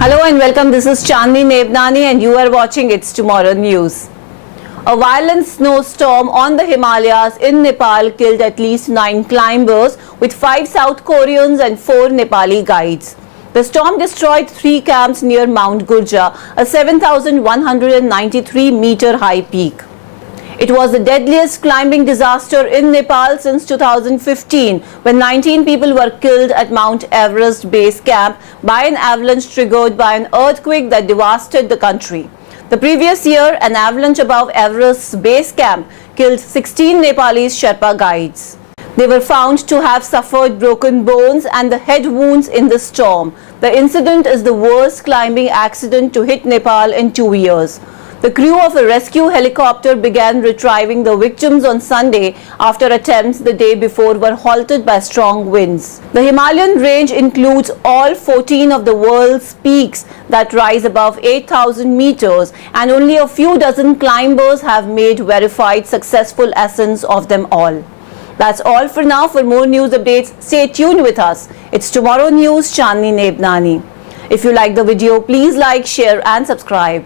Hello and welcome. This is Chandni Nebnani and you are watching It's Tomorrow News. A violent snowstorm on the Himalayas in Nepal killed at least 9 climbers with 5 South Koreans and 4 Nepali guides. The storm destroyed 3 camps near Mount Gurja, a 7,193-meter high peak. It was the deadliest climbing disaster in Nepal since 2015, when 19 people were killed at Mount Everest base camp by an avalanche triggered by an earthquake that devastated the country. The previous year, an avalanche above Everest's base camp killed 16 Nepalese Sherpa guides. They were found to have suffered broken bones and the head wounds in the storm. The incident is the worst climbing accident to hit Nepal in 2 years. The crew of a rescue helicopter began retrieving the victims on Sunday after attempts the day before were halted by strong winds. The Himalayan range includes all 14 of the world's peaks that rise above 8,000 meters, and only a few dozen climbers have made verified successful ascents of them all. That's all for now. For more news updates, stay tuned with us. It's Tomorrow News, Chandni Nebnani. If you like the video, please like, share and subscribe.